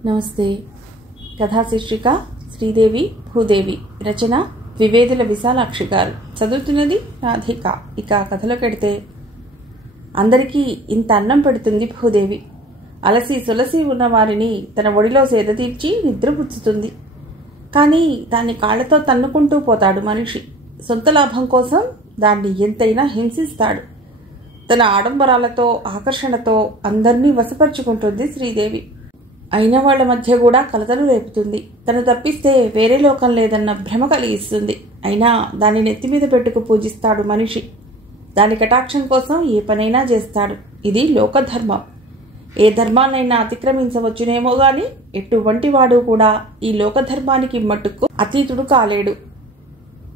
నమస్తే. కథా శీర్షిక శ్రీదేవి భూదేవి. రచన ద్వివేదుల విశాలాక్షి గారు. చదువుతున్నది రాధిక. ఇక కథలోకెడితే, అందరికీ ఇంత అన్నం పెడుతుంది భూదేవి. అలసి సొలసి ఉన్న వారిని తన ఒడిలో సేద తీర్చి నిద్రపుచ్చుతుంది. కానీ దాన్ని కాళ్లతో తన్నుకుంటూ పోతాడు మనిషి. సొంత లాభం కోసం దాన్ని ఎంతైనా హింసిస్తాడు. తన ఆడంబరాలతో ఆకర్షణతో అందరినీ వశపరుచుకుంటుంది శ్రీదేవి. అయిన వాళ్ల మధ్య కూడా కలతలు రేపుతుంది. తను తప్పిస్తే వేరే లోకం లేదన్న భ్రమ కలిగిస్తుంది. అయినా దాన్ని నెత్తిమీద పెట్టుకు పూజిస్తాడు మనిషి. దాని కటాక్షం కోసం ఏ పనైనా చేస్తాడు. ఇది లోకధర్మం. ఏ ధర్మాన్నైనా అతిక్రమించవచ్చునేమో గాని ఎటువంటి వాడు కూడా ఈ లోకధర్మానికి మట్టుకు అతీతుడు కాలేడు.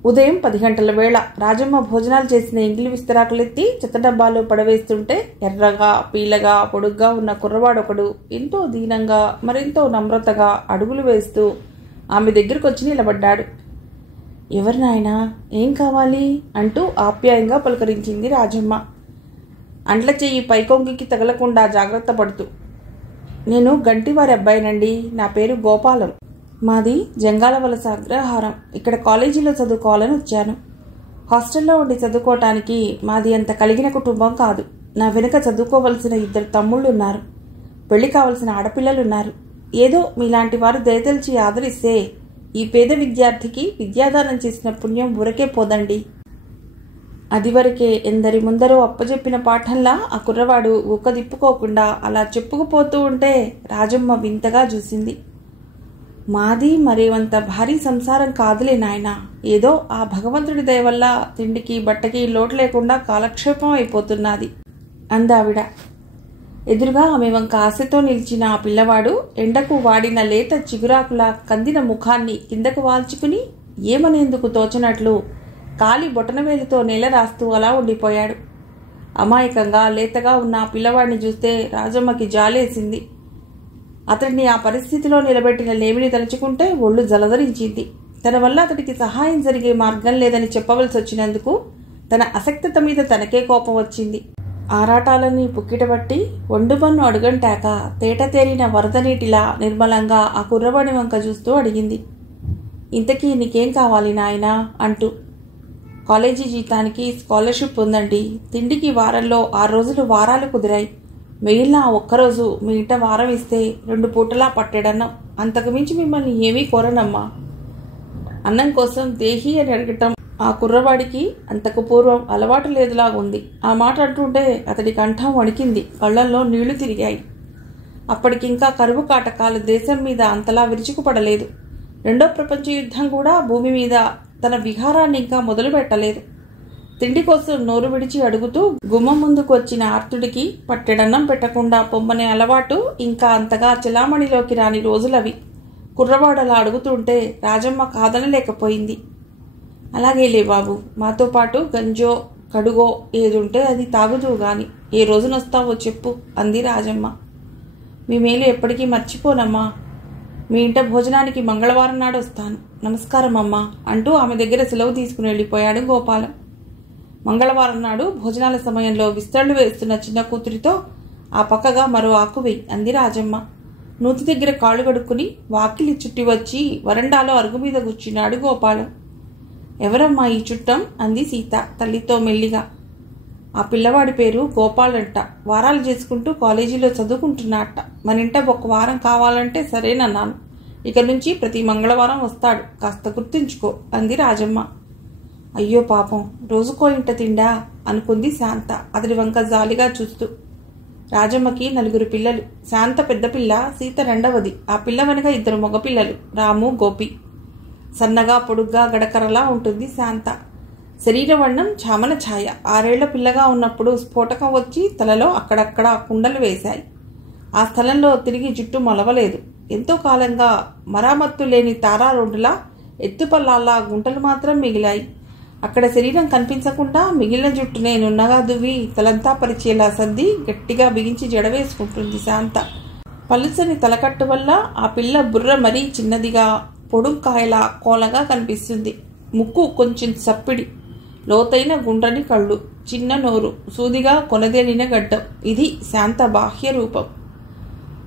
ఉదయం 10 గంటల వేళ రాజమ్మ భోజనాలు చేసిన ఇంగిలి విస్తరాకులెత్తి చెత్త డబ్బాలో పడవేస్తుంటే ఎర్రగా పీలగా పొడుగ్గా ఉన్న కుర్రవాడొకడు ఎంతో దీనంగా మరెంతో నమ్రతగా అడుగులు వేస్తూ ఆమె దగ్గరకు వచ్చి నిలబడ్డాడు. ఎవరు నాయనా, ఏం కావాలి అంటూ ఆప్యాయంగా పలకరించింది రాజమ్మ, అండ్ల చెయ్యి పైకొంగికి తగలకుండా జాగ్రత్త పడుతూ. నేను గంటివారి అబ్బాయినండి. నా పేరు గోపాలం. మాది జంగాల వలస అగ్రహారం. ఇక్కడ కాలేజీలో చదువుకోవాలని వచ్చాను. హాస్టల్లో ఉండి చదువుకోవటానికి మాది అంత కలిగిన కుటుంబం కాదు. నా వెనుక చదువుకోవలసిన 2 తమ్ముళ్ళున్నారు. పెళ్లి కావలసిన ఆడపిల్లలున్నారు. ఏదో మీలాంటి వారు దయతలిచి ఆదరిస్తే ఈ పేద విద్యార్థికి విద్యాదానం చేసిన పుణ్యం ఊరకే పోదండి. అదివరకే ఎందరి ముందరో అప్పజెప్పిన పాఠంలా ఆ కుర్రవాడు దిప్పుకోకుండా అలా చెప్పుకుపోతూ ఉంటే రాజమ్మ వింతగా చూసింది. మాది మరేవంత భారీ సంసారం కాదులే నాయన. ఏదో ఆ భగవంతుడి దయ వల్ల తిండికి బట్టకి లోటు లేకుండా కాలక్షేపం అయిపోతున్నది అందావిడ. ఎదురుగా ఆమె వంక ఆశతో నిలిచిన ఆ పిల్లవాడు ఎండకు వాడిన లేత చిగురాకుల కందిన ముఖాన్ని కిందకు వాల్చుకుని ఏమనేందుకు తోచనట్లు కాలి బొటనవేలుతో నేల రాస్తూ అలా ఉండిపోయాడు. అమాయకంగా లేతగా ఉన్న ఆ పిల్లవాడిని చూస్తే రాజమ్మకి జాలేసింది. అతడిని ఆ పరిస్థితిలో నిలబెట్టిన లేమిని తలుచుకుంటే ఒళ్ళు జలధరించింది. తన వల్ల అతడికి సహాయం జరిగే మార్గం లేదని చెప్పవలసి వచ్చినందుకు తన అసక్తత మీద తనకే కోపం వచ్చింది. ఆరాటాలన్నీ పుక్కిటబట్టి ఒండుపన్ను అడుగంటాక తేట తేలిన వరద నీటిలా నిర్మలంగా ఆ కుర్రవాడి వంక చూస్తూ అడిగింది, ఇంతకీ నీకేం కావాలి నాయనా అంటూ. కాలేజీ జీతానికి స్కాలర్షిప్ ఉందండి. తిండికి వారంలో 6 రోజులు వారాలు కుదిరాయి. మిగిలిన ఒక్కరోజు మీ ఇంట వారం ఇస్తే 2 పూటలా పట్టెడన్నాం. అంతకు మించి మిమ్మల్ని ఏమీ కోరనమ్మా. అన్నం కోసం దేహి అని అడగటం ఆ కుర్రవాడికి అంతకు పూర్వం అలవాటు లేదులాగుంది. ఆ మాట అంటుంటే అతడి కంఠం వణికింది. కళ్లల్లో నీళ్లు తిరిగాయి. అప్పటికింకా కరువు కాటకాలు దేశం మీద అంతలా విరుచుకుపడలేదు. 2వ ప్రపంచ యుద్ధం కూడా భూమి మీద తన విహారాన్ని ఇంకా మొదలు పెట్టలేదు. తిండి కోసం నోరు విడిచి అడుగుతూ గుమ్మం ముందుకు వచ్చిన ఆర్తుడికి పట్టెడన్నం పెట్టకుండా పొమ్మనే అలవాటు ఇంకా అంతగా చెలామణిలోకి రాని రోజులవి. కుర్రవాడలా అడుగుతుంటే రాజమ్మ కాదనలేకపోయింది. అలాగేలే బాబు, మాతో పాటు గంజో కడుగో ఏదుంటే అది తాగుదు గాని ఏ రోజునొస్తావో చెప్పు అంది రాజమ్మ. మీ మేలు ఎప్పటికీ మర్చిపోనమ్మా. మీ ఇంట భోజనానికి మంగళవారం నాడు వస్తాను. నమస్కారం అమ్మా అంటూ ఆమె దగ్గర సెలవు తీసుకుని వెళ్ళిపోయాడు గోపాలం. మంగళవారం నాడు భోజనాల సమయంలో విస్తళ్లు వేస్తున్న చిన్న కూతురితో ఆ పక్కగా మరో ఆకు వేయి అంది రాజమ్మ. నూతి దగ్గర కాళ్ళు కడుక్కుని వాకిలి చుట్టి వచ్చి వరండాలో అరుగు మీద కూర్చున్నాడు గోపాలం. ఎవరమ్మా ఈ చుట్టం అంది సీత తల్లితో మెల్లిగా. ఆ పిల్లవాడి పేరు గోపాలంట. వారాలు చేసుకుంటూ కాలేజీలో చదువుకుంటున్నట్ట. మన ఇంట 1 వారం కావాలంటే సరేనన్నాను. ఇక నుంచి ప్రతి మంగళవారం వస్తాడు. కాస్త గుర్తుంచుకో అంది రాజమ్మ. అయ్యో పాపం, రోజుకో ఇంట తిండా అనుకుంది శాంత అతడి వంక జాలిగా చూస్తూ. రాజమ్మకి 4 పిల్లలు. శాంత పెద్ద పిల్ల, సీత రెండవది. ఆ పిల్ల వెనక 2 మగపిల్లలు, రాము గోపి. సన్నగా పొడుగ్గా గడకరలా ఉంటుంది శాంత. శరీరవర్ణం చామన ఛాయ. 6 ఏళ్ల పిల్లగా ఉన్నప్పుడు స్ఫోటకం వచ్చి తలలో అక్కడక్కడ కుండలు వేశాయి. ఆ స్థలంలో తిరిగి జుట్టు మొలవలేదు. ఎంతో కాలంగా మరామత్తు లేని తారా రోడ్డులా ఎత్తుపల్లాల్లా గుంటలు మాత్రం మిగిలాయి. అక్కడ శరీరం కనిపించకుండా మిగిలిన జుట్టునే నున్నగా దువ్వి తలంతా పరిచేలా సర్ది గట్టిగా బిగించి జడవేసుకుంటుంది శాంత. పలుచని తలకట్టు వల్ల ఆ పిల్ల బుర్ర మరీ చిన్నదిగా పొడుంకాయలా కోలగా కనిపిస్తుంది. ముక్కు కొంచెం సప్పిడి, లోతైన గుండ్రని కళ్ళు, చిన్న నోరు, సూదిగా కొనదేలిన గడ్డం. ఇది శాంత బాహ్య రూపం.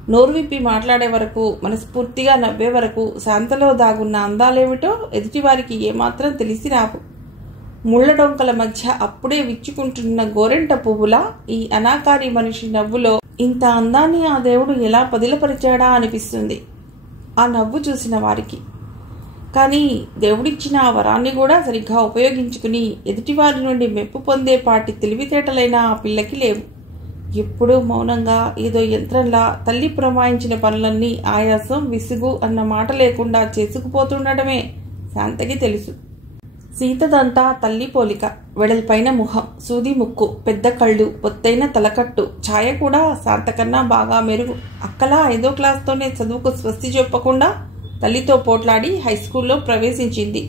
నోరు విప్పి మాట్లాడే వరకు, మనస్ఫూర్తిగా నవ్వే వరకు శాంతలో దాగున్న అందాలేమిటో ఎదుటివారికి ఏమాత్రం తెలిసి రావు. ముళ్ల డొంకల మధ్య అప్పుడే విచ్చుకుంటున్న గోరెంట పువ్వులా ఈ అనాకారి మనిషి నవ్వులో ఇంత అందాన్ని ఆ దేవుడు ఎలా పదిలపరిచాడా అనిపిస్తుంది ఆ నవ్వు చూసిన వారికి. కానీ దేవుడిచ్చిన ఆ వరాన్ని కూడా సరిగ్గా ఉపయోగించుకుని ఎదుటివారి నుండి మెప్పు పొందే పాటి తెలివితేటలైన ఆ పిల్లకి లేవు. ఎప్పుడూ మౌనంగా ఏదో యంత్రంలా తల్లి ప్రమాయించిన పనులన్నీ ఆయాసం, విసుగు అన్న మాట లేకుండా చేసుకుపోతుండటమే శాంతకి తెలుసు. సీతదంతా తల్లి పోలిక. వెడల్పైన ముఖం, సూది ముక్కు, పెద్ద కళ్ళు, పొత్తైన తలకట్టు, ఛాయ కూడా శాంతకన్నా బాగా మెరుగు. అక్కలా 5వ క్లాస్తోనే చదువుకు స్వస్తి చెప్పకుండా తల్లితో పోట్లాడి హైస్కూల్లో ప్రవేశించింది.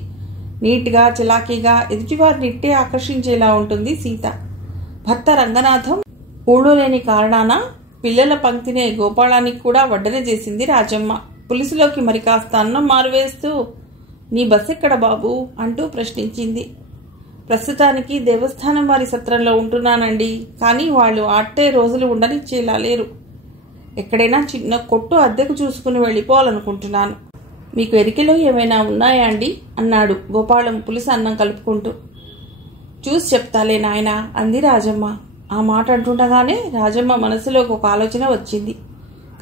నీట్గా, చలాకీగా, ఎదుటివారిని ఇట్టే ఆకర్షించేలా ఉంటుంది సీత. భర్త రంగనాథం ఊళ్ళో లేని కారణాన పిల్లల పంక్తినే గోపాలానికి కూడా వడ్డన చేసింది రాజమ్మ. పులుసులోకి మరి కాస్త అన్నం మారువేస్తూ, నీ బస్ ఎక్కడ బాబు అంటూ ప్రశ్నించింది. ప్రస్తుతానికి దేవస్థానం వారి సత్రంలో ఉంటున్నానండి, కానీ వాళ్ళు ఆట్టే రోజులు ఉండనిచ్చేలా లేరు. ఎక్కడైనా చిన్న కొట్టు అద్దెకు చూసుకుని వెళ్ళిపోవాలనుకుంటున్నాను. మీకు ఎరికెలో ఏమైనా ఉన్నాయా అండి అన్నాడు గోపాలం పులుసు అన్నం కలుపుకుంటూ. చూసి చెప్తాలే నాయనా అంది రాజమ్మ. ఆ మాట అంటుండగానే రాజమ్మ మనసులోకి ఒక ఆలోచన వచ్చింది.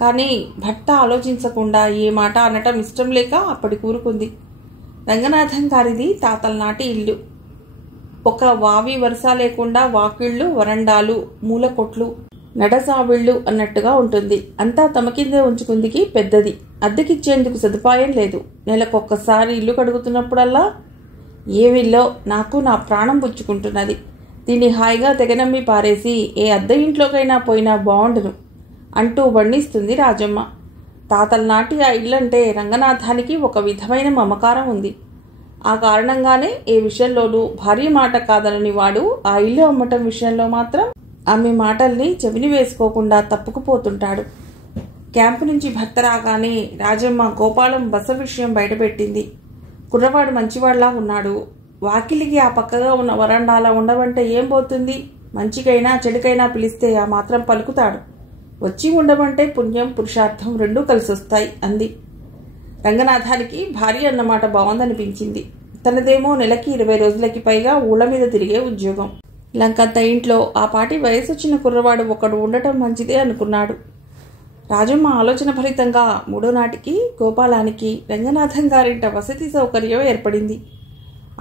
కానీ భర్త ఆలోచించకుండా ఏ మాట అనటం ఇష్టం లేక అప్పటి కూరుకుంది. రంగనాథం గారిది తాతల నాటి ఇల్లు. ఒక వావి వరుస లేకుండా వాకిళ్లు, వరండాలు, మూలకొట్లు, నడసావిళ్లు అన్నట్టుగా ఉంటుంది. అంతా తమ కిందే ఉంచుకుందికి పెద్దది. అద్దెకిచ్చేందుకు సదుపాయం లేదు. నెలకొక్కసారి ఇల్లు కడుగుతున్నప్పుడల్లా ఏమిల్లో నాకు నా ప్రాణం పుచ్చుకుంటున్నది. దీన్ని హాయిగా తెగనమ్మి పారేసి ఏ అద్దె ఇంట్లోకైనా పోయినా బాగుండును అంటూ వర్ణిస్తుంది రాజమ్మ. తాతల నాటి ఆ ఇల్లంటే రంగనాథానికి ఒక విధమైన మమకారం ఉంది. ఆ కారణంగానే ఏ విషయంలోనూ భార్య మాట కాదనని వాడు ఆ ఇల్లు అమ్మటం విషయంలో మాత్రం ఆమె మాటల్ని చెవిని వేసుకోకుండా తప్పుకుపోతుంటాడు. క్యాంపు నుంచి భర్త రాగానే రాజమ్మ గోపాలం బస విషయం బయటపెట్టింది. కుర్రవాడు మంచివాళ్లా ఉన్నాడు. వాకిలికి ఆ పక్కగా ఉన్న వరండాలా ఉండవంటే ఏం పోతుంది? మంచికైనా చెడుకైనా పిలిస్తే ఆ మాత్రం పలుకుతాడు. వచ్చి ఉండమంటే పుణ్యం, పురుషార్థం రెండూ కలిసొస్తాయి అంది. రంగనాథానికి భార్య అన్నమాట బాగుందనిపించింది. తనదేమో నెలకి 20 రోజులకి పైగా ఊళ్ళ మీద తిరిగే ఉద్యోగం. లంకంత ఇంట్లో ఆ పాటి వయసు వచ్చిన కుర్రవాడు ఒకడు ఉండటం మంచిదే అనుకున్నాడు. రాజమ్మ ఆలోచన ఫలితంగా 3వ నాటికి గోపాలానికి రంగనాథం గారింట వసతి సౌకర్యం ఏర్పడింది.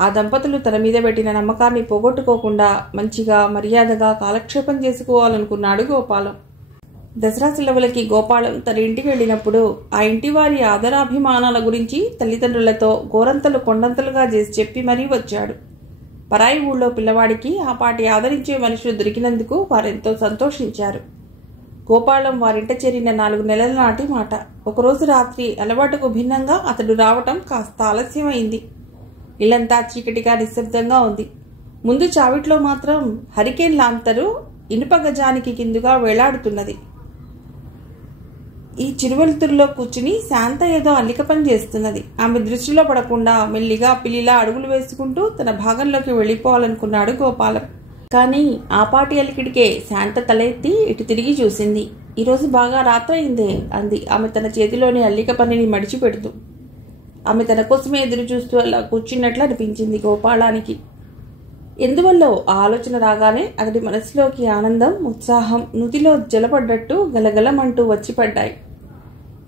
ఆ దంపతులు తన మీద పెట్టిన నమ్మకాన్ని పోగొట్టుకోకుండా మంచిగా మర్యాదగా కాలక్షేపం చేసుకోవాలనుకున్నాడు గోపాలం. దసరా సెలవులకి గోపాలం తన ఇంటికి వెళ్ళినప్పుడు ఆ ఇంటి వారి ఆదరాభిమానాల గురించి తల్లిదండ్రులతో గోరంతలు కొండంతలుగా చేసి చెప్పి మరీ వచ్చాడు. పరాయి ఊళ్ళో పిల్లవాడికి ఆ పాటి ఆదరించే మనుషులు దొరికినందుకు వారెంతో సంతోషించారు. గోపాలం వారింట చేరిన 4 నెలల నాటి మాట. ఒకరోజు రాత్రి అలవాటుకు భిన్నంగా అతడు రావటం కాస్త ఆలస్యమైంది. ఇల్లంతా చీకటిగా నిశ్శబ్దంగా ఉంది. ముందు చావిట్లో మాత్రం హరికేన్ లాంతరు ఇనుప గజానికి కిందుగా వేలాడుతున్నది. ఈ చిరువెలుతురులో కూర్చుని శాంత ఏదో అల్లిక పని చేస్తున్నది. ఆమె దృష్టిలో పడకుండా మెల్లిగా పిల్లిలా అడుగులు వేసుకుంటూ తన భాగంలోకి వెళ్ళిపోవాలనుకున్నాడు గోపాలం. కానీ ఆపాటి అలికిడికే శాంత తల ఎత్తి ఇటు తిరిగి చూసింది. ఈరోజు బాగా రాత్రయిందే అంది ఆమె తన చేతిలోని అల్లిక పనిని మడిచిపెడుతూ. ఆమె తన కోసమే ఎదురు చూస్తూ అలా కూర్చున్నట్లు అనిపించింది గోపాలానికి. ఎందువల్లో ఆ ఆలోచన రాగానే అతడి మనసులోకి ఆనందం, ఉత్సాహం నుదిలో జలపడ్డట్టు గలగలమంటూ వచ్చి పడ్డాయి.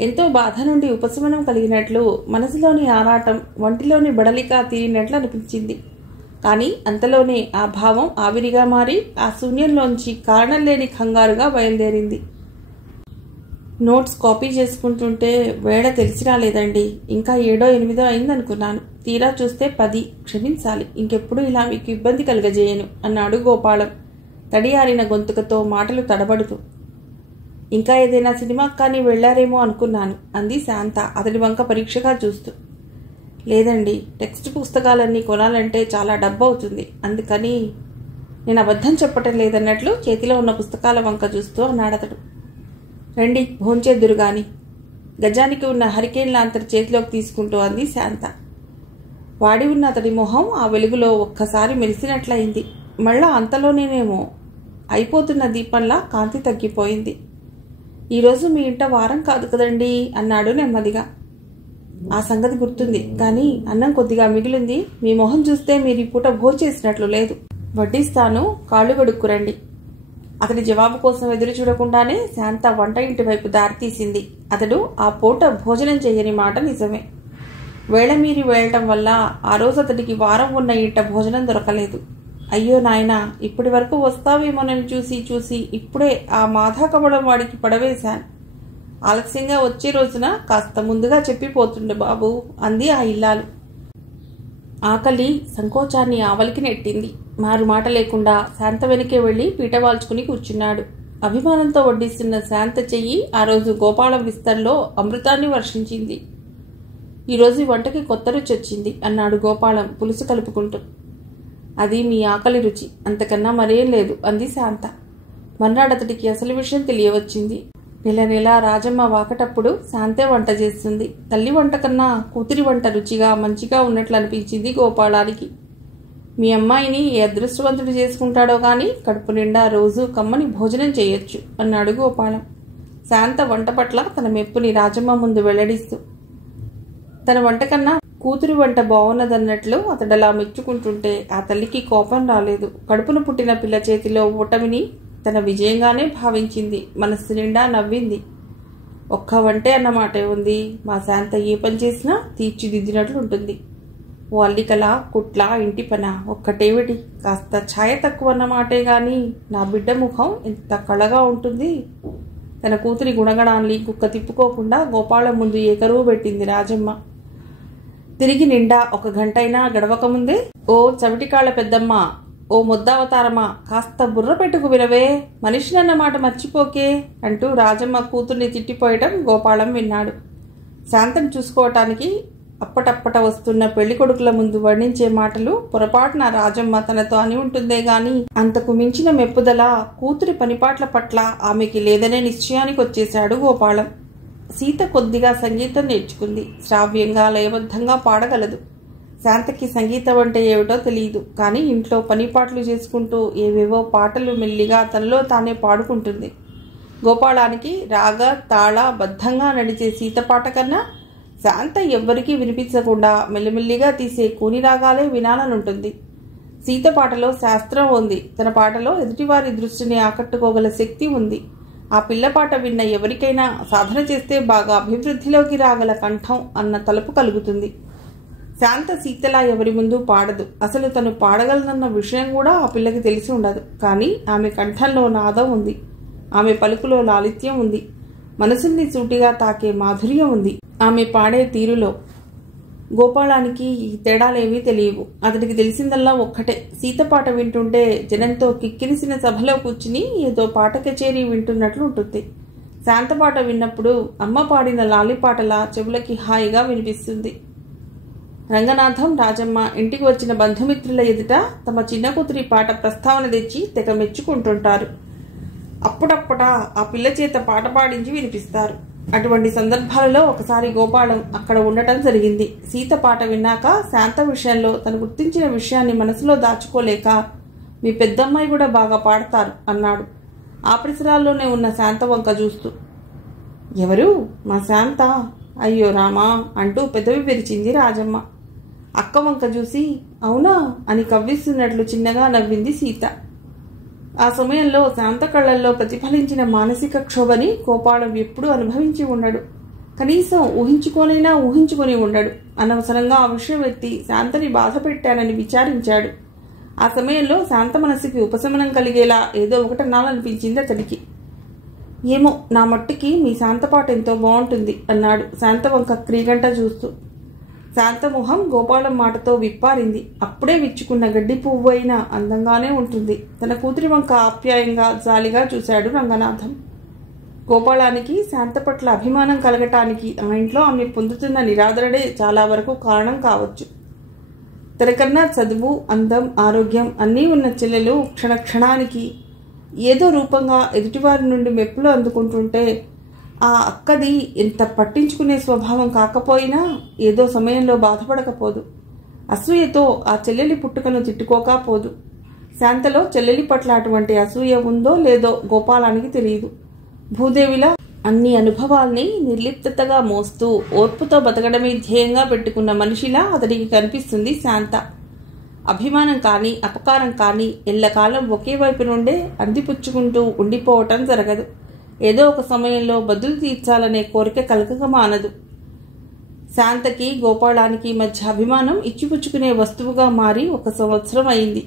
ఎంతో బాధ నుండి ఉపశమనం కలిగినట్లు, మనసులోని ఆరాటం, వంటిలోని బడలిక తీరినట్లు అనిపించింది. కానీ అంతలోనే ఆ భావం ఆవిరిగా మారి ఆ శూన్యంలోంచి కారణం లేని కంగారుగా బయలుదేరింది. నోట్స్ కాపీ చేసుకుంటుంటే వేడ తెలిసి రాలేదండి. ఇంకా 7, 8 అయిందనుకున్నాను. తీరా చూస్తే 10. క్షమించాలి, ఇంకెప్పుడు ఇలా మీకు ఇబ్బంది కలగజేయను అన్నాడు గోపాలం తడియారిన గొంతుకతో మాటలు తడబడుతూ. ఇంకా ఏదైనా సినిమాకి కానీ వెళ్లారేమో అనుకున్నాను అంది శాంత అతడి వంక పరీక్షగా చూస్తూ. లేదండి, టెక్స్ట్ పుస్తకాలన్నీ కొనాలంటే చాలా డబ్బు అవుతుంది. అందుకని నేను అబద్ధం చెప్పటం లేదన్నట్లు చేతిలో ఉన్న పుస్తకాల వంక చూస్తూ అన్నాడతడు. రండి భోంచేద్దురు గాని గజానికి ఉన్న హరికేన్ లాంతర్ చేతిలోకి తీసుకుంటూ అంది శాంత. వాడి ఉన్న అతడి మొహం ఆ వెలుగులో ఒక్కసారి మెరిసినట్లయింది. మళ్ళా అంతలోనేనేమో అయిపోతున్న దీపంలా కాంతి తగ్గిపోయింది. ఈరోజు మీ ఇంట వారం కాదు కదండి అన్నాడు నెమ్మదిగా. ఆ సంగతి గుర్తుంది, కానీ అన్నం కొద్దిగా మిగిలింది. మీ మొహం చూస్తే మీరు ఈ పూట భోంచేసినట్లు లేదు. వడ్డిస్తాను, కాళ్ళు గడుక్కురండి. అతడి జవాబు కోసం ఎదురు చూడకుండానే శాంత వంట ఇంటి వైపు దారితీసింది. అతడు ఆ పూట భోజనం చేయని మాట నిజమే. వేళమీరి వేయటం వల్ల ఆ రోజు అతడికి వారం ఉన్న ఇంట భోజనం దొరకలేదు. అయ్యో నాయనా, ఇప్పటి వరకు వస్తావేమోనని చూసి ఇప్పుడే ఆ మాధాకమలం వాడికి పడవేశాను. ఆలస్యంగా వచ్చే రోజున కాస్త ముందుగా చెప్పిపోతుండే బాబు అంది ఆ ఇల్లాలు. ఆకలి సంకోచాన్ని ఆవలికి నెట్టింది. మారు మాట లేకుండా శాంత వెనకే వెళ్లి పీటవాల్చుకుని కూర్చున్నాడు. అభిమానంతో వడ్డిస్తున్న శాంత చెయ్యి ఆ రోజు గోపాలం విస్తర్లో అమృతాన్ని వర్షించింది. ఈరోజు వంటకి కొత్త రుచి వచ్చింది అన్నాడు గోపాలం పులుసు కలుపుకుంటూ. అది మీ ఆకలి రుచి, అంతకన్నా మరేం లేదు అంది శాంత. మర్నాడతడికి అసలు విషయం తెలియవచ్చింది. నెల రాజమ్మ వాకటప్పుడు శాంతే వంట చేస్తుంది. తల్లి వంట కన్నా కూతురి వంట రుచిగా మంచిగా ఉన్నట్లు అనిపించింది గోపాలానికి. మీ అమ్మాయిని ఏ అదృష్టవంతుడు చేసుకుంటాడో గాని కడుపు నిండా రోజు కమ్మని భోజనం చేయొచ్చు అన్నాడు గోపాలం శాంత వంట పట్ల తన మెప్పుని రాజమ్మ ముందు వెల్లడిస్తూ. తన వంట కన్నా కూతురి వంట బాగున్నదన్నట్లు అతడలా మెచ్చుకుంటుంటే ఆ తల్లికి కోపం రాలేదు. కడుపును పుట్టిన పిల్ల చేతిలో ఓటమిని తన విజయంగానే భావించింది. మనస్సు నిండా నవ్వింది. ఒక్క వంటే అన్నమాటే ఉంది. మా శాంత ఏ పని చేసినా తీర్చిదిద్దినట్లు ఉంటుంది. ఓ అల్లికల, కుట్ల, ఇంటి పన ఒక్కటేమిటి, కాస్త ఛాయ తక్కువ అన్నమాటే గాని నా బిడ్డ ముఖం ఎంత కళగా ఉంటుంది. తన కూతురి గుణగణాన్ని కుక్క తిప్పుకోకుండా గోపాలం ముందు ఏకరువు పెట్టింది రాజమ్మ. తిరిగి నిండా 1 గంటైనా గడవకముందే, ఓ చవిటికాళ్ల పెద్దమ్మ, ఓ ముద్దావతారమా, కాస్త బుర్ర పెట్టుకు వినవే, మనిషినన్నమాట మర్చిపోకే అంటూ రాజమ్మ కూతుర్ని తిట్టిపోయటం గోపాలం విన్నాడు. శాంతం చూసుకోవటానికి అప్పటప్పట వస్తున్న పెళ్లి కొడుకుల ముందు వర్ణించే మాటలు పొరపాటున రాజమ్మ తనతో అని ఉంటుందే గాని అంతకు మించిన మెప్పుదల కూతురి పనిపాట్ల పట్ల ఆమెకి లేదనే నిశ్చయానికి వచ్చేశాడు గోపాలం. సీత కొద్దిగా సంగీతం నేర్చుకుంది. శ్రావ్యంగా లయబద్ధంగా పాడగలదు. శాంతకి సంగీతం అంటే ఏమిటో తెలియదు, కానీ ఇంట్లో పనిపాట్లు చేసుకుంటూ ఏవేవో పాటలు మెల్లిగా తనలో తానే పాడుకుంటుంది. గోపాలానికి రాగ తాళ బద్ధంగా నడిచే సీత పాట కన్నా శాంత ఎవ్వరికీ వినిపించకుండా మెల్లిమెల్లిగా తీసే కూని రాగాలే వినాలనుంటుంది. సీత పాటలో శాస్త్రం ఉంది. తన పాటలో ఎదుటివారి దృష్టిని ఆకట్టుకోగల శక్తి ఉంది. ఆ పిల్లపాట విన్న ఎవరికైనా సాధన చేస్తే బాగా అభివృద్ధిలోకి రాగల కంఠం అన్న తలుపు కలుగుతుంది. శాంత సీతలా ఎవరి ముందు పాడదు. అసలు తను పాడగలనన్న విషయం కూడా ఆ పిల్లకి తెలిసి ఉండదు. కానీ ఆమె కంఠంలో నాదం ఉంది. ఆమె పలుకులో లాలిత్యం ఉంది. మనసుని సూటిగా తాకే మాధుర్యం ఉంది ఆమె పాడే తీరులో. గోపాలానికి ఈ తేడాలేమీ తెలియవు. అతడికి తెలిసిందల్లా ఒక్కటే, సీత పాట వింటుంటే జనంతో కిక్కిరిసిన సభలో కూర్చుని ఏదో పాట కచేరీ వింటున్నట్లు ఉంటుంది. శాంత పాట విన్నప్పుడు అమ్మ పాడిన లాలిపాటలా చెవులకి హాయిగా వినిపిస్తుంది. రంగనాథం, రాజమ్మ ఇంటికి వచ్చిన బంధుమిత్రుల ఎదుట తమ చిన్న కూతురి పాట ప్రస్తావన తెచ్చి తెగ మెచ్చుకుంటుంటారు. అప్పుడప్పుడ ఆ పిల్ల చేత పాట పాడించి వినిపిస్తారు. అటువంటి సందర్భాలలో ఒకసారి గోపాలం అక్కడ ఉండటం జరిగింది. సీత పాట విన్నాక శాంత విషయంలో తను గుర్తించిన విషయాన్ని మనసులో దాచుకోలేక, మీ పెద్దమ్మాయి కూడా బాగా పాడతారు అన్నాడు ఆ పరిసరాల్లోనే ఉన్న శాంత వంక చూస్తూ. ఎవరు? మా శాంత? అయ్యో రామా అంటూ పెదవి విరిచింది రాజమ్మ. అక్క వంక చూసి అవునా అని కవ్విస్తున్నట్లు చిన్నగా నవ్వింది సీత. ఆ సమయంలో శాంత కళ్లల్లో ప్రతిఫలించిన మానసిక క్షోభని గోపాలం ఎప్పుడూ అనుభవించి ఉండడు. కనీసం ఊహించుకొని ఉండడు. అనవసరంగా ఆ విషయం ఎత్తి శాంతని బాధ పెట్టానని విచారించాడు. ఆ సమయంలో శాంత మనసుకి ఉపశమనం కలిగేలా ఏదో ఒకటనాలనిపించింది అతడికి. ఏమో, నా మట్టుకి మీ శాంతపాట ఎంతో బాగుంటుంది అన్నాడు శాంత వంక క్రీగంట చూస్తూ. శాంత మొహం గోపాలం మాటతో విప్పారింది. అప్పుడే విచ్చుకున్న గడ్డి పువ్వు అయినా అందంగానే ఉంటుంది. తన కూతురి వంక ఆప్యాయంగా జాలిగా చూశాడు రంగనాథం. గోపాలానికి శాంత పట్ల అభిమానం కలగటానికి ఆ ఇంట్లో ఆమె పొందుతున్న నిరాదరణే చాలా వరకు కారణం కావచ్చు. తనకన్నా చదువు, అందం, ఆరోగ్యం అన్నీ ఉన్న చెల్లెలు క్షణక్షణానికి ఏదో రూపంగా ఎదుటివారి నుండి మెప్పులు అందుకుంటుంటే ఆ అక్కది ఎంత పట్టించుకునే స్వభావం కాకపోయినా ఏదో సమయంలో బాధపడకపోదు. అసూయతో ఆ చెల్లెలి పుట్టుకను తిట్టుకోకపోదు. శాంతలో చెల్లెలి పట్ల అటువంటి అసూయ ఉందో లేదో గోపాలానికి తెలియదు. భూదేవిలా అన్ని అనుభవాల్ని నిర్లిప్తగా మోస్తూ ఓర్పుతో బతకడమే ధ్యేయంగా పెట్టుకున్న మనిషిలా అతడికి కనిపిస్తుంది శాంత. అభిమానం కానీ అపకారం కానీ ఎల్లకాలం ఒకే వైపు నుండే అందిపుచ్చుకుంటూ ఉండిపోవటం జరగదు. ఏదో ఒక సమయంలో బదులు తీర్చాలనే కోరిక కలగక మానదు. శాంతకి గోపాలానికి మధ్య అభిమానం ఇచ్చిపుచ్చుకునే వస్తువుగా మారి 1 సంవత్సరం అయింది.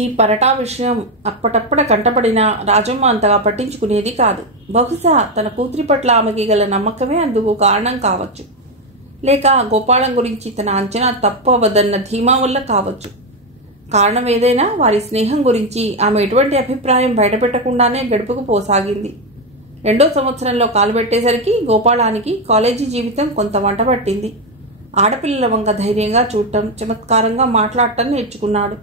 ఈ పరటా విషయం అప్పటప్పుడ కంటపడినా రాజమ్మ అంతగా పట్టించుకునేది కాదు. బహుశా తన కూతురి పట్ల ఆమెకి గల నమ్మకమే అందుకు కారణం కావచ్చు. లేక గోపాలం గురించి తన అంచనా తప్పు అవ్వదన్న ధీమా వల్ల కావచ్చు. కారణం ఏదైనా వారి స్నేహం గురించి ఆమె ఎటువంటి అభిప్రాయం బయటపెట్టకుండానే గడుపుకు పోసాగింది. 2వ సంవత్సరంలో కాలుపెట్టేసరికి గోపాలానికి కాలేజీ జీవితం కొంత వంట పట్టింది. ఆడపిల్లల వంక ధైర్యంగా చూడటం, చమత్కారంగా మాట్లాడటం నేర్చుకున్నాడు.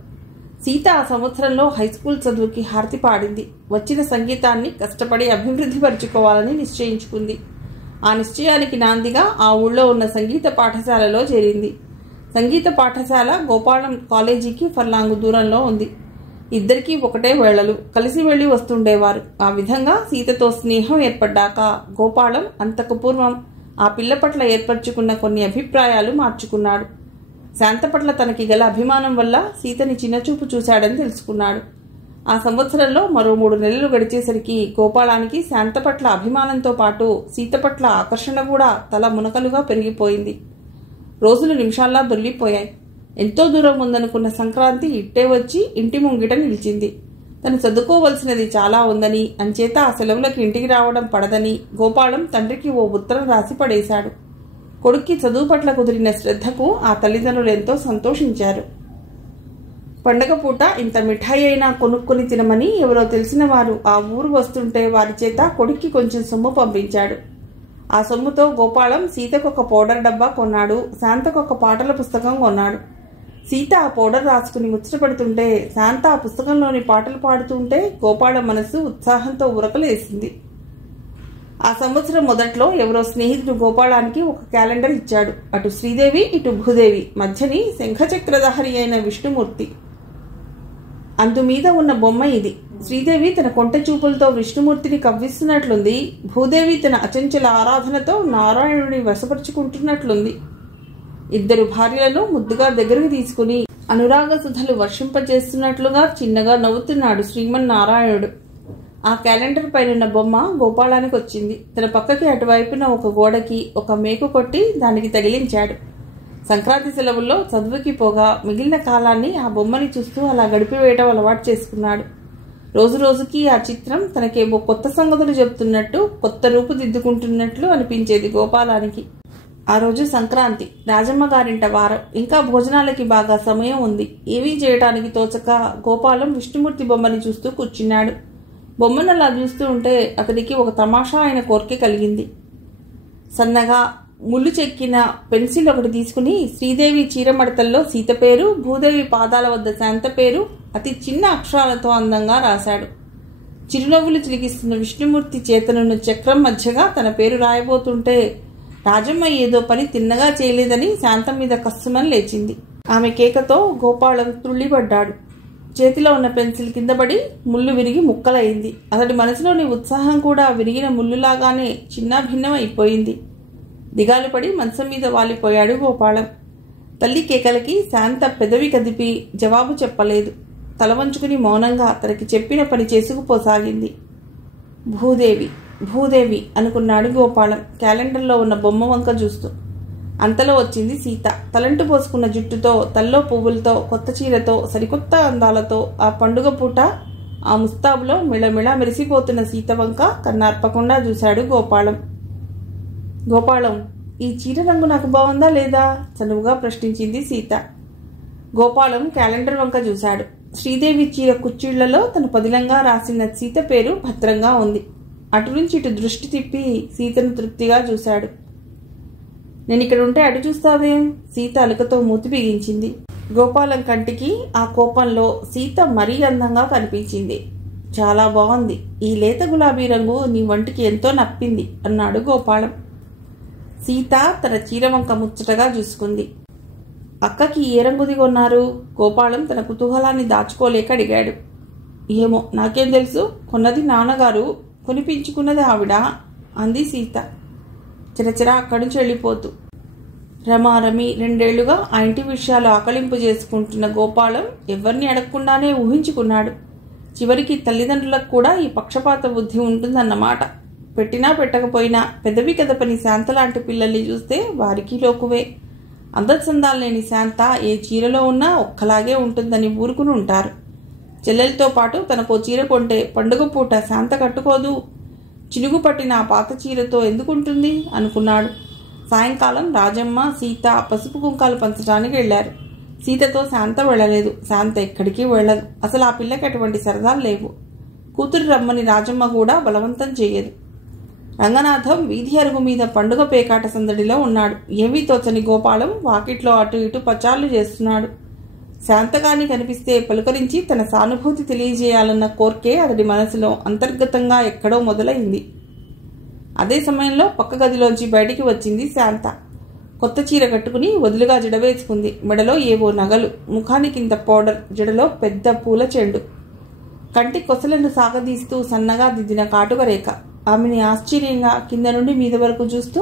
సీత ఆ సంవత్సరంలో హైస్కూల్ చదువుకి హారతి పాడింది. వచ్చిన సంగీతాన్ని కష్టపడి అభివృద్ధి పరుచుకోవాలని నిశ్చయించుకుంది. ఆ నిశ్చయానికి నాందిగా ఆ ఊళ్ళో ఉన్న సంగీత పాఠశాలలో చేరింది. సంగీత పాఠశాల గోపాలం కాలేజీకి ఫర్లాంగు దూరంలో ఉంది. ఇద్దరికీ ఒకటే వేళలు, కలిసి వెళ్లి వస్తుండేవారు. ఆ విధంగా సీతతో స్నేహం ఏర్పడ్డాక గోపాలం అంతకు పూర్వం ఆ పిల్ల పట్ల ఏర్పరచుకున్న కొన్ని అభిప్రాయాలు మార్చుకున్నాడు. శాంత పట్ల తనకి గల అభిమానం వల్ల సీతని చిన్నచూపు చూశాడని తెలుసుకున్నాడు. ఆ సంవత్సరంలో మరో 3 నెలలు గడిచేసరికి గోపాలానికి శాంత పట్ల అభిమానంతో పాటు సీత పట్ల ఆకర్షణ కూడా తల మునకలుగా పెరిగిపోయింది. రోజులు నిమిషాల్లా దొల్లిపోయాయి. ఎంతో దూరం ఉందనుకున్న సంక్రాంతి ఇట్టే వచ్చి ఇంటి ముంగిట నిలిచింది. తను చదువుకోవలసినది చాలా ఉందని, అంచేత ఆ సెలవులకు ఇంటికి రావడం పడదని గోపాలం తండ్రికి ఓ ఉత్తరం రాసి పడేశాడు. కొడుక్కి చదువు పట్ల కుదిరిన శ్రద్ధకు ఆ తల్లిదండ్రులు ఎంతో సంతోషించారు. పండగ పూట ఇంత మిఠాయి అయినా కొనుక్కొని తినమని ఎవరో తెలిసిన వారు ఆ ఊరు వస్తుంటే వారి చేత కొడుక్కి కొంచెం సొమ్ము పంపించాడు. ఆ సొమ్ముతో గోపాలం సీతకొక పౌడర్ డబ్బా కొన్నాడు. శాంతకొక పాటల పుస్తకం కొన్నాడు. సీత ఆ పౌడర్ రాసుకుని ముచ్చటపడుతుంటే, శాంత ఆ పుస్తకంలోని పాటలు పాడుతుంటే గోపాలం మనసు ఉత్సాహంతో ఉరకలేసింది. ఆ సంవత్సరం మొదట్లో ఎవరో స్నేహితుడు గోపాలానికి ఒక క్యాలెండర్ ఇచ్చాడు. అటు శ్రీదేవి ఇటు భూదేవి, మధ్యని శంఖచక్రధారి అయిన విష్ణుమూర్తి. అందుమీద ఉన్న బొమ్మ ఇది. శ్రీదేవి తన కొంటె చూపులతో విష్ణుమూర్తిని కవ్విస్తున్నట్లుంది. భూదేవి తన అచంచల ఆరాధనతో నారాయణుడిని వశపరుచుకుంటున్నట్లుంది. 2 భార్యలను ముద్దుగా దగ్గరకు తీసుకుని అనురాగ సుధలు వర్షింపజేస్తున్నట్లుగా చిన్నగా నవ్వుతున్నాడు శ్రీమన్నారాయణుడు. ఆ క్యాలెండర్ పైనున్న బొమ్మ గోపాలానికి వచ్చింది. తన పక్కకి అటువైపున ఒక గోడకి ఒక మేకు కొట్టి దానికి తగిలించాడు. సంక్రాంతి సెలవుల్లో చదువుకి పోగా మిగిలిన కాలాన్ని ఆ బొమ్మని చూస్తూ అలా గడిపివేయటం అలవాటు చేసుకున్నాడు. రోజు రోజుకి ఆ చిత్రం తనకేమో కొత్త సంగతులు చెప్తున్నట్టు, కొత్త రూపుదిద్దుకుంటున్నట్లు అనిపించేది గోపాలానికి. ఆ రోజు సంక్రాంతి, రాజమ్మ గారింట వారం, ఇంకా భోజనాలకి బాగా సమయం ఉంది. ఏమీ చేయటానికి తోచక గోపాలం విష్ణుమూర్తి బొమ్మని చూస్తూ కూర్చున్నాడు. బొమ్మను అలా చూస్తూ ఉంటే అతడికి ఒక తమాషా అయిన కోరిక కలిగింది. సన్నగా ముళ్ళు చెక్కిన పెన్సిల్ ఒకటి తీసుకుని శ్రీదేవి చీరమడతల్లో సీత పేరు, భూదేవి పాదాల వద్ద శాంత పేరు అతి చిన్న అక్షరాలతో అందంగా రాశాడు. చిరునవ్వులు చిలికిస్తున్న విష్ణుమూర్తి చేతనున్న చక్రం మధ్యగా తన పేరు రాయబోతుంటే రాజమ్మ ఏదో పని తిన్నగా చేయలేదని శాంతం మీద కస్సుమని లేచింది. ఆమె కేకతో గోపాలం త్రుళ్ళిపడ్డాడు. చేతిలో ఉన్న పెన్సిల్ కిందపడి ముళ్ళు విరిగి ముక్కలయింది. అతడి మనసులోని ఉత్సాహం కూడా విరిగిన ముళ్ళులాగానే చిన్న భిన్నం అయిపోయింది. దిగాలు పడి మంచం మీద వాలిపోయాడు గోపాలం. తల్లి కేకలకి శాంత పెదవి కదిపి జవాబు చెప్పలేదు. తల వంచుకుని మౌనంగా తనకి చెప్పిన పని చేసుకుపోసాగింది. భూదేవి భూదేవి అనుకున్నాడు గోపాలం క్యాలెండర్లో ఉన్న బొమ్మ వంక చూస్తూ. అంతలో వచ్చింది సీత. తలంటు పోసుకున్న జుట్టుతో, తల్లో పువ్వులతో, కొత్త చీరతో, సరికొత్త అందాలతో ఆ పండుగ పూట ఆ ముస్తాబులో మిళమిళ మెరిసిపోతున్న సీత వంక కన్నార్పకుండా చూశాడు గోపాలం. గోపాలం, ఈ చీర రంగు నాకు బాగుందా లేదా? చనువుగా ప్రశ్నించింది సీత. గోపాలం క్యాలెండర్ వంక చూశాడు. శ్రీదేవి చీర కుచ్చిళ్లలో తను పదిలంగా రాసిన సీత పేరు భద్రంగా ఉంది. అటు నుంచి ఇటు దృష్టి తిప్పి సీతను తృప్తిగా చూశాడు. నేను ఇక్కడ ఉంటే అటు చూస్తావేం? సీత అలుకతో మూతి బిగించింది. గోపాలం కంటికి ఆ కోపంలో సీత మరీ అందంగా కనిపించింది. చాలా బాగుంది. ఈ లేత గులాబీ రంగు నీ వంటికి ఎంతో నప్పింది అన్నాడు గోపాలం. సీత తన చీర వంక ముచ్చటగా చూసుకుంది. అక్కకి ఏ రంగుది కొన్నారు? గోపాలం తన కుతూహలాన్ని దాచుకోలేక అడిగాడు. ఏమో నాకేం తెలుసు, కొన్నది నాన్నగారు, కొనిపించుకున్నది ఆవిడ. అంది సీత చిరచిరా అక్కడి నుంచి వెళ్ళిపోతూ. రమారమి 2 ఏళ్లుగా ఆ ఇంటి విషయాలు ఆకలింపు చేసుకుంటున్న గోపాలం ఎవరిని అడగకుండానే ఊహించుకున్నాడు. చివరికి తల్లిదండ్రులకు కూడా ఈ పక్షపాత బుద్ధి ఉంటుందన్నమాట. పెట్టినా పెట్టకపోయినా పెదవి కదపని శాంత లాంటి పిల్లల్ని చూస్తే వారికి లోకువే. అందచందాలు లేని శాంత ఏ చీరలో ఉన్నా ఒక్కలాగే ఉంటుందని ఊరుకుని ఉంటారు. చెల్లెలతో పాటు తనకో చీర కొంటే పండుగ పూట శాంత కట్టుకోదు. చినుగు పట్టిన ఆ పాత చీరతో ఎందుకుంటుంది అనుకున్నాడు. సాయంకాలం రాజమ్మ సీత పసుపు కుంకాలు పంచడానికి వెళ్లారు. సీతతో శాంత వెళ్ళలేదు. శాంత ఎక్కడికి వెళ్ళదు. అసలు ఆ పిల్లకి అటువంటి సరదాలు లేవు. కూతురు రమ్మని రాజమ్మ కూడా బలవంతం చేయదు. రంగనాథం వీధి అరుగు మీద పండుగ పేకాట సందడిలో ఉన్నాడు. ఏమీ తోచని గోపాలం వాకిట్లో అటు ఇటు పచార్లు చేస్తున్నాడు. శాంతగాని కనిపిస్తే పలుకరించి తన సానుభూతి తెలియజేయాలన్న కోర్కే అతడి మనసులో అంతర్గతంగా ఎక్కడో మొదలైంది. అదే సమయంలో పక్క గదిలోంచి బయటికి వచ్చింది శాంత. కొత్త చీర కట్టుకుని వదులుగా జడవేసుకుంది. మెడలో ఏవో నగలు, ముఖానికింత పౌడర్, జడలో పెద్ద పూల చెండు. కంటి కొసలను సాగదీస్తూ సన్నగా దిద్దిన కాటుక రేఖ. ఆమెని ఆశ్చర్యంగా కింద నుండి మీద వరకు చూస్తూ,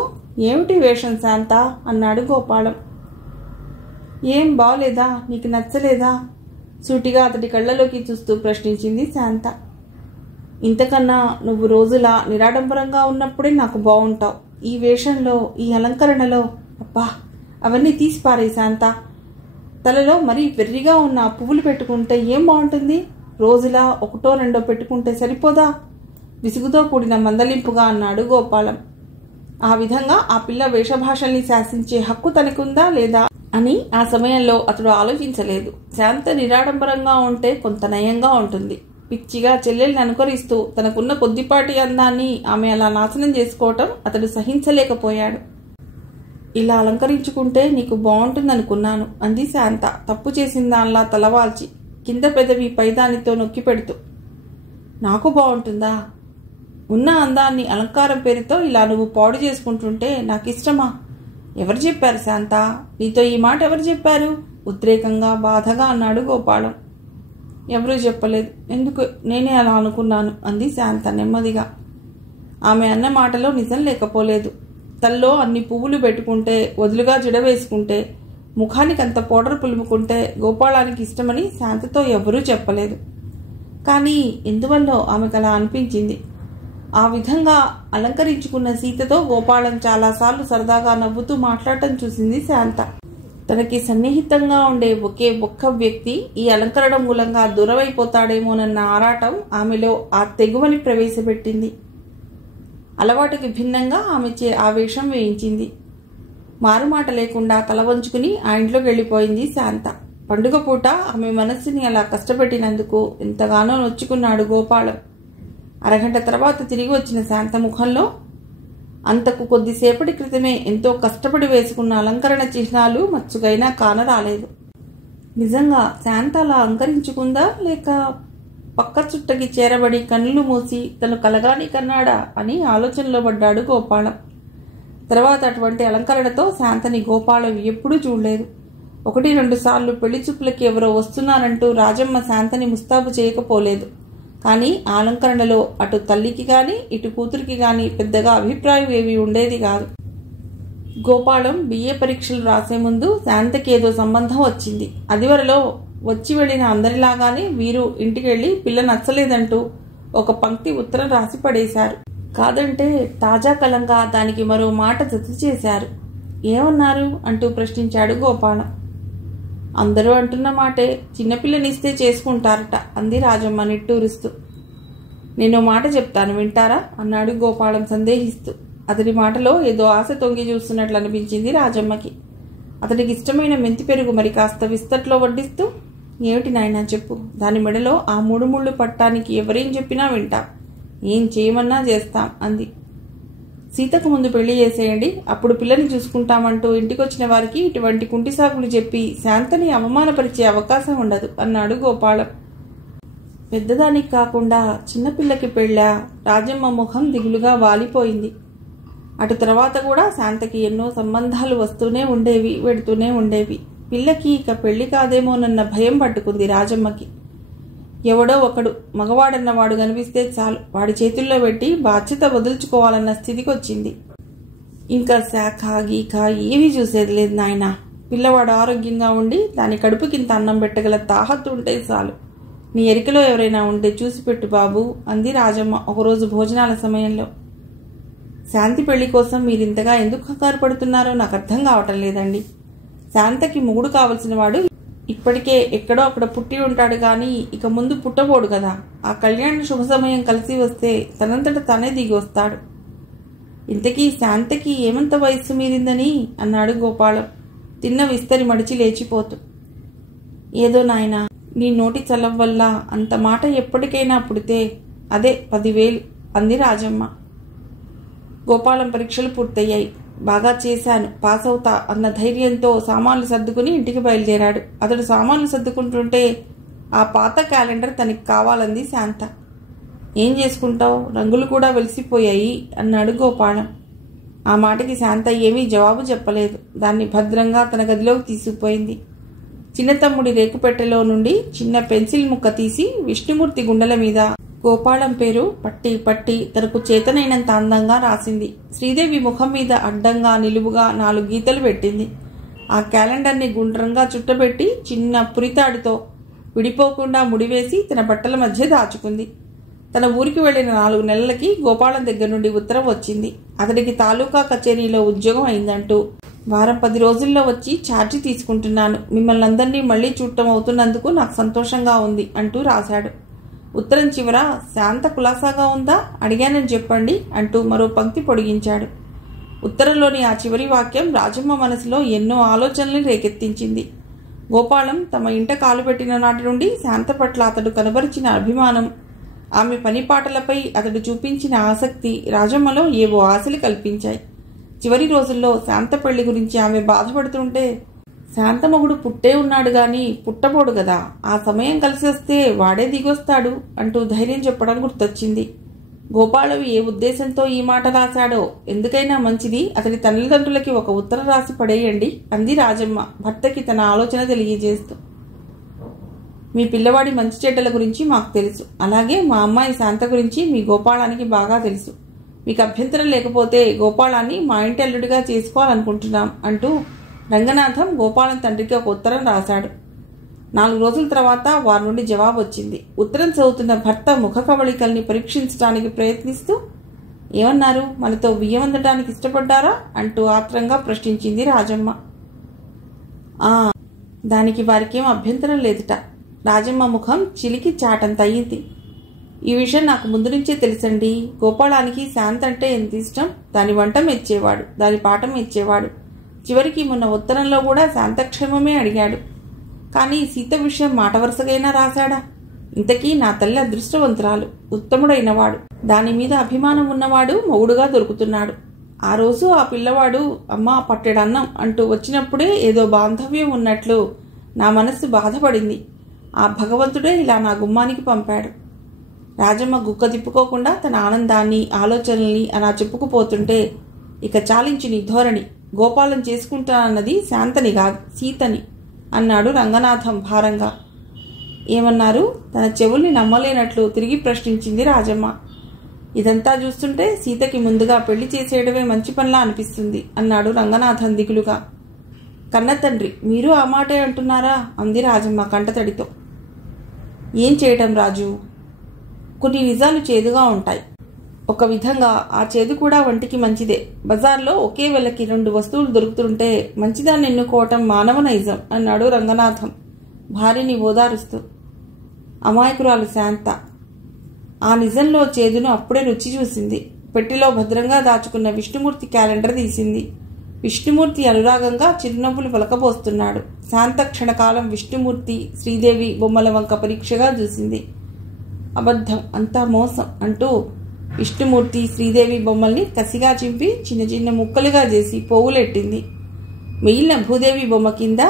ఏమిటి వేషం శాంత అన్నాడు గోపాలం. ఏం బాగలేదా? నీకు నచ్చలేదా? సూటిగా అతడి కళ్ళలోకి చూస్తూ ప్రశ్నించింది శాంత. ఇంతకన్నా నువ్వు రోజులా నిరాడంబరంగా ఉన్నప్పుడే నాకు బాగుంటావు. ఈ వేషంలో, ఈ అలంకరణలో అబ్బా, అవన్నీ తీసిపారే శాంత. తలలో మరీ వెర్రిగా ఉన్న పువ్వులు పెట్టుకుంటే ఏం బాగుంటుంది? రోజులా 1 2 పెట్టుకుంటే సరిపోదా? విసుగుతో కూడిన మందలింపుగా అన్నాడు గోపాలం. ఆ విధంగా ఆ పిల్ల వేషభాషల్ని శాసించే హక్కు తనకుందా లేదా అని ఆ సమయంలో అతడు ఆలోచించలేదు. శాంత నిరాడంబరంగా ఉంటే కొంత నయంగా ఉంటుంది. పిచ్చిగా చెల్లెల్ని అనుకరిస్తూ తనకున్న కొద్దిపాటి అందాన్ని ఆమె అలా నాశనం చేసుకోవటం అతడు సహించలేకపోయాడు. ఇలా అలంకరించుకుంటే నీకు బాగుంటుందనుకున్నాను అంది శాంత తప్పు చేసిన దానిలా తలవాల్చి, కింద పెదవి పైదానితో నొక్కి పెడుతూ. నాకు బాగుంటుందా? ఉన్న అందాన్ని అలంకారం పేరుతో ఇలా నువ్వు పాడు చేసుకుంటుంటే నాకిష్టమా? ఎవరు చెప్పారు శాంత? నీతో ఈ మాట ఎవరు చెప్పారు? ఉద్రేకంగా బాధగా అన్నాడు గోపాలం. ఎవరూ చెప్పలేదు. ఎందుకు, నేనే అలా అనుకున్నాను అంది శాంత నెమ్మదిగా. ఆమె అన్న మాటలో నిజం లేకపోలేదు. తల్లో అన్ని పువ్వులు పెట్టుకుంటే, వదులుగా జడ వేసుకుంటే, ముఖానికి అంత పౌడర్ పులుముకుంటే గోపాలానికి ఇష్టమని శాంతతో ఎవరూ చెప్పలేదు. కానీ ఎందువల్లో ఆమెకు అలా అనిపించింది. ఆ విధంగా అలంకరించుకున్న సీతతో గోపాలం చాలాసార్లు సరదాగా నవ్వుతూ మాట్లాడటం చూసింది శాంత. తనకి సన్నిహితంగా ఉండే ఒకే ఒక్క వ్యక్తి ఈ అలంకరణ మూలంగా దూరమైపోతాడేమోనన్న ఆరాటం ఆమెలో ఆ తెగువని ప్రవేశపెట్టింది. అలవాటుకి భిన్నంగా ఆమెచే ఆ వేషం వేయించింది. మారుమాట లేకుండా తల వంచుకుని ఆ ఇంట్లోకి వెళ్ళిపోయింది శాంత. పండుగ పూట ఆమె మనస్సుని అలా కష్టపెట్టినందుకు ఎంతగానో నొచ్చుకున్నాడు గోపాలం. అరగంట తర్వాత తిరిగి వచ్చిన శాంత ముఖంలో అంతకు కొద్దిసేపటి క్రితమే ఎంతో కష్టపడి వేసుకున్న అలంకరణ చిహ్నాలు మచ్చుకైనా కానరాలేదు. నిజంగా శాంత అలా అలంకరించుకుందా, లేక పక్క చుట్టకి చేరబడి కన్నులు మూసి తను కలగాని కన్నాడా అని ఆలోచనలో పడ్డాడు గోపాలం. తర్వాత అటువంటి అలంకరణతో శాంతని గోపాలం ఎప్పుడూ చూడలేదు. 1 2 సార్లు పెళ్లి చూపులకి ఎవరో వస్తున్నారంటూ రాజమ్మ శాంతని ముస్తాబు చేయకపోలేదు. కానీ ఆ అలంకరణలో అటు తల్లికి గాని ఇటు కూతురికి గాని పెద్దగా అభిప్రాయం ఏమీ ఉండేది కాదు. గోపాలం BA పరీక్షలు రాసే ముందు శాంతకి ఏదో సంబంధం వచ్చింది. అదివరలో వచ్చి వెళ్ళిన అందరిలాగానే వీరు ఇంటికెళ్ళి పిల్ల నచ్చలేదంటూ ఒక పంక్తి ఉత్తరం రాసి పడేశారు. కాదంటే తాజా కలంగా దానికి మరో మాట జత చేశారు. ఏమన్నారు అంటూ ప్రశ్నించాడు గోపాలం. అందరూ అంటున్న మాటే, చిన్నపిల్లనిస్తే చేసుకుంటారట అంది రాజమ్మ నిట్టూరుస్తూ. నేను మాట చెప్తాను, వింటారా అన్నాడు గోపాలం సందేహిస్తూ. అతడి మాటలో ఏదో ఆశ తొంగి చూస్తున్నట్లు అనిపించింది రాజమ్మకి. అతడికి ఇష్టమైన మెంతి పెరుగు మరి కాస్త విస్తట్లో వడ్డిస్తూ, ఏమిటి నాయనా చెప్పు. దాని మెడలో ఆ 3 ముళ్ళు పట్టానికి ఎవరేం చెప్పినా వింటాం, ఏం చేయమన్నా చేస్తాం అంది. సీతకు ముందు పెళ్లి చేసేయండి, అప్పుడు పిల్లని చూసుకుంటామంటూ ఇంటికొచ్చిన వారికి ఇటువంటి కుంటి సాకులు చెప్పి శాంతని అవమానపరిచే అవకాశం ఉండదు అన్నాడు గోపాలం. పెద్దదానికి కాకుండా చిన్నపిల్లకి పెళ్ళా? రాజమ్మ ముఖం దిగులుగా వాలిపోయింది. అటు తర్వాత కూడా శాంతకి ఎన్నో సంబంధాలు వస్తూనే ఉండేవి, వెడుతూనే ఉండేవి. పిల్లకి ఇక పెళ్లి కాదేమోనన్న భయం పట్టుకుంది రాజమ్మకి. ఎవడో ఒకడు మగవాడన్నవాడు కనిపిస్తే చాలు వాడి చేతుల్లో పెట్టి బాధ్యత వదులుచుకోవాలన్న స్థితికి వచ్చింది. ఇంకా శాఖ గీక ఏమీ చూసేది లేదు నాయనా. పిల్లవాడు ఆరోగ్యంగా ఉండి దాని కడుపుకింత అన్నం పెట్టగల తాహత్తు ఉంటే చాలు. నీ ఎరికలో ఎవరైనా ఉంటే చూసిపెట్టు బాబు అంది రాజమ్మ ఒకరోజు భోజనాల సమయంలో. శాంతి పెళ్లి కోసం మీరింతగా ఎందుకు కంగారు పడుతున్నారో నాకు అర్థం కావటం లేదండి. శాంతకి మొగుడు కావలసిన వాడు ఇప్పటికే ఎక్కడో అక్కడ పుట్టి ఉంటాడు కానీ ఇక ముందు పుట్టబోడు కదా. ఆ కళ్యాణ శుభ సమయం కలిసి వస్తే తనంతట తనే దిగి వస్తాడు. ఇంతకీ శాంతకి ఏమంత వయస్సు మీరిందని అన్నాడు గోపాలం తిన్న విస్తరి మడిచి లేచిపోతూ. ఏదో నాయనా, నీ నోటి చలం వల్ల అంత మాట ఎప్పటికైనా పుడితే అదే 10,000 అంది రాజమ్మ. గోపాలం పరీక్షలు పూర్తయ్యాయి. బాగా చేశాను, పాస్ అవుతా అన్న ధైర్యంతో సామాన్లు సర్దుకుని ఇంటికి బయలుదేరాడు. అతడు సామాన్లు సర్దుకుంటుంటే ఆ పాత క్యాలెండర్ తనకి కావాలంది శాంత. ఏం చేసుకుంటావు, రంగులు కూడా వెలిసిపోయాయి అన్నాడు గోపాలం. ఆ మాటకి శాంత ఏమీ జవాబు చెప్పలేదు. దాన్ని భద్రంగా తన గదిలోకి తీసుకుపోయింది. చిన్న తమ్ముడి రేకుపెట్టెలో నుండి చిన్న పెన్సిల్ ముక్క తీసి విష్ణుమూర్తి గుండెల మీద గోపాలం పేరు పట్టి పట్టి తనకు చేతనైనంత అందంగా రాసింది. శ్రీదేవి ముఖం మీద అడ్డంగా నిలువుగా 4 గీతలు పెట్టింది. ఆ క్యాలెండర్ని గుండ్రంగా చుట్టబెట్టి చిన్న పురితాడుతో విడిపోకుండా ముడివేసి తన బట్టల మధ్య దాచుకుంది. తన ఊరికి వెళ్లిన 4 నెలలకి గోపాలం దగ్గర నుండి ఉత్తరం వచ్చింది. అతడికి తాలూకా కచేరీలో ఉద్యోగం అయిందంటూ. వారం 10 రోజుల్లో వచ్చి ఛార్జీ తీసుకుంటున్నాను. మిమ్మల్ని అందరినీ మళ్లీ చూడటం అవుతున్నందుకు నాకు సంతోషంగా ఉంది అంటూ రాశాడు. ఉత్తరం చివర శాంత కులాసాగా ఉందా అడిగానని చెప్పండి అంటూ మరో పంక్తి పొడిగించాడు. ఉత్తరంలోని ఆ చివరి వాక్యం రాజమ్మ మనసులో ఎన్నో ఆలోచనలు రేకెత్తించింది. గోపాలం తమ ఇంట కాలు పెట్టిన నాటి నుండి శాంత పట్ల అతడు కనబరిచిన అభిమానం, ఆమె పనిపాటలపై అతడు చూపించిన ఆసక్తి రాజమ్మలో ఏవో ఆశలు కల్పించాయి. చివరి రోజుల్లో శాంత పెళ్లి గురించి ఆమె బాధపడుతుంటే, శాంత మొగుడు పుట్టే ఉన్నాడు గాని పుట్టబోడు కదా, ఆ సమయం కలిసి వస్తే వాడే దిగొస్తాడు అంటూ ధైర్యం చెప్పడం గుర్తొచ్చింది. గోపాలవి ఏ ఉద్దేశంతో ఈ మాట రాశాడో, ఎందుకైనా మంచిది అతడి తల్లిదండ్రులకి ఒక ఉత్తరం రాసి పడేయండి అంది రాజమ్మ భర్తకి తన ఆలోచన తెలియజేస్తూ. మీ పిల్లవాడి మంచి చెడ్డల గురించి మాకు తెలుసు. అలాగే మా అమ్మాయి శాంత గురించి మీ గోపాలానికి బాగా తెలుసు. మీకు అభ్యంతరం లేకపోతే గోపాలాన్ని మా ఇంటి అల్లుడిగా చేసుకోవాలనుకుంటున్నాం అంటూ రంగనాథం గోపాలం తండ్రికి ఒక ఉత్తరం రాశాడు. 4 రోజుల తర్వాత వారి నుండి జవాబు వచ్చింది. ఉత్తరం చదువుతున్న భర్త ముఖ కవళికల్ని పరీక్షించడానికి ప్రయత్నిస్తూ, ఏమన్నారు, మనతో బియ్యం అందడానికి ఇష్టపడ్డారా అంటూ ఆత్రంగా ప్రశ్నించింది రాజమ్మ. దానికి వారికేం అభ్యంతరం లేదుట. రాజమ్మ ముఖం చిలికి చాటంత అయ్యింది. ఈ విషయం నాకు ముందు నుంచే తెలుసండి. గోపాలానికి శాంత అంటే ఎంత ఇష్టం. దాని వంట మెచ్చేవాడు, దాని పాఠం మెచ్చేవాడు. చివరికి మొన్న ఉత్తరంలో కూడా శాంతక్షేమమే అడిగాడు. కానీ సీత విషయం మాట వరుసగైనా రాశాడా? ఇంతకీ నా తల్లి అదృష్టవంతురాలు, ఉత్తముడైనవాడు, దాని మీద అభిమానం ఉన్నవాడు మొగుడుగా దొరుకుతున్నాడు. ఆ రోజు ఆ పిల్లవాడు అమ్మా పట్టెడన్నం అంటూ వచ్చినప్పుడే ఏదో బాంధవ్యం ఉన్నట్లు నా మనస్సు బాధపడింది. ఆ భగవంతుడే ఇలా నా గుమ్మానికి పంపాడు. రాజమ్మ గుక్క తిప్పుకోకుండా తన ఆనందాన్ని ఆలోచనల్ని అలా చెప్పుకుపోతుంటే, ఇక చాలించి నీ ధోరణి, గోపాలం చేసుకుంటానన్నది శాంతని కాదు సీతని అన్నాడు రంగనాథం భారంగా. ఏమన్నారు? తన చెవుల్ని నమ్మలేనట్లు తిరిగి ప్రశ్నించింది రాజమ్మ. ఇదంతా చూస్తుంటే సీతకి ముందుగా పెళ్లి చేసేయడమే మంచి పనిలా అనిపిస్తుంది అన్నాడు రంగనాథం దిగులుగా. కన్న తండ్రి మీరు ఆ మాటే అంటున్నారా అంది రాజమ్మ కంటతడితో. ఏం చేయటం రాజు, కొన్ని నిజాలు చేదుగా ఉంటాయి. ఒక విధంగా ఆ చేదు కూడా వంటికి మంచిదే. బజార్లో ఒకే వెలకి 2 వస్తువులు దొరుకుతుంటే మంచిదాన్ని ఎన్నుకోవటం మానవ నైజం అన్నాడు రంగనాథం భార్యని ఓదారుస్తూ. అమాయకురాలు శాంత ఆ నిజంలో చేదును అప్పుడే రుచి చూసింది. పెట్టెలో భద్రంగా దాచుకున్న విష్ణుమూర్తి క్యాలెండర్ తీసింది. విష్ణుమూర్తి అనురాగంగా చిరునవ్వులు పలకబోస్తున్నాడు. శాంత క్షణకాలం విష్ణుమూర్తి శ్రీదేవి బొమ్మల వంక పరీక్షగా చూసింది. అబద్ధం, అంతా మోసం అంటూ విష్ణుమూర్తి శ్రీదేవి బొమ్మల్ని కసిగా చింపి చిన్న చిన్న ముక్కలుగా చేసి పోగులెట్టింది. మిగిలిన భూదేవి బొమ్మ కింద,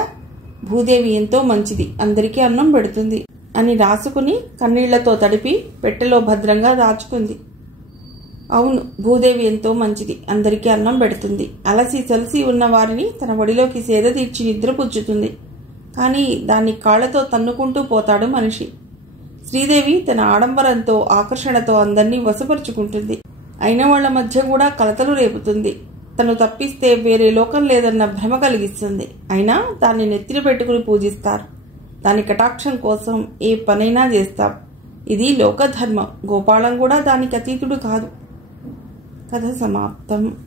భూదేవి ఎంతో మంచిది, అందరికీ అన్నం పెడుతుంది అని రాసుకుని కన్నీళ్లతో తడిపి పెట్టెలో భద్రంగా దాచుకుంది. అవును, భూదేవి ఎంతో మంచిది, అందరికీ అన్నం పెడుతుంది. అలసి చలసి ఉన్న వారిని తన ఒడిలోకి సేద తీర్చి నిద్రపుచ్చుతుంది. కానీ దాన్ని కాళ్లతో తన్నుకుంటూ పోతాడు మనిషి. శ్రీదేవి తన ఆడంబరంతో ఆకర్షణతో అందరినీ వశపరుచుకుంటుంది. అయిన వాళ్ల మధ్య కూడా కలతలు రేపుతుంది. తను తప్పిస్తే వేరే లోకం లేదన్న భ్రమ కలిగిస్తుంది. అయినా దాన్ని నెత్తిన పెట్టుకుని పూజిస్తారు. దాని కటాక్షం కోసం ఏ పనైనా చేస్తాం. ఇది లోకధర్మం. గోపాలం కూడా దానికి అతీతుడు కాదు. కథ సమాప్తం.